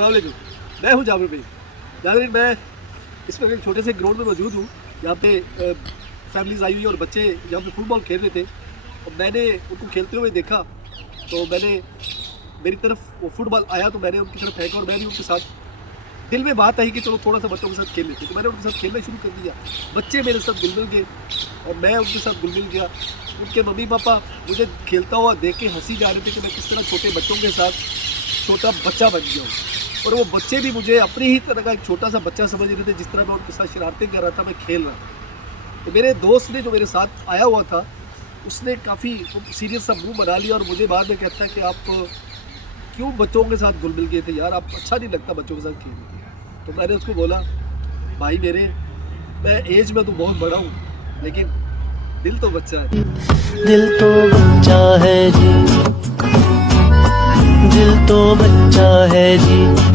अस्सलाम वालेकुम। मैं हूँ जाबिर भाई। जाबिर, मैं इस वक्त एक छोटे से ग्राउंड में मौजूद हूँ। यहाँ पे फैमिलीज आई हुई और बच्चे यहाँ पे फुटबॉल खेल रहे थे और मैंने उनको खेलते हुए देखा। तो मेरी तरफ वो फुटबॉल आया तो मैंने उनकी तरफ फेंका और मैं भी उनके साथ, दिल में बात आई कि चलो थोड़ा सा बच्चों के साथ खेल लेते, तो मैंने उनके साथ खेलना शुरू कर दिया। बच्चे मेरे साथ घुल मिल गए और मैं उनके साथ घुल मिल गया। उनके मम्मी पापा मुझे खेलता हुआ देख के हंसी जा रहे थे कि मैं किस तरह छोटे बच्चों के साथ छोटा बच्चा बन गया हूँ। और वो बच्चे भी मुझे अपनी ही तरह का एक छोटा सा बच्चा समझ रहे थे, जिस तरह मैं उनके साथ शरारतें कर रहा था, मैं खेल रहा था। तो मेरे दोस्त ने, जो मेरे साथ आया हुआ था, उसने काफ़ी सीरियस सा मुंह बना लिया और मुझे बाद में कहता है कि आप क्यों बच्चों के साथ घुल मिल गए थे यार, आप अच्छा नहीं लगता बच्चों के साथ खेलने। तो मैंने उसको बोला, भाई मेरे, मैं एज में तो बहुत बड़ा हूँ लेकिन दिल तो बच्चा है। दिल तो बच्चा है जी, दिल तो बच्चा है जी।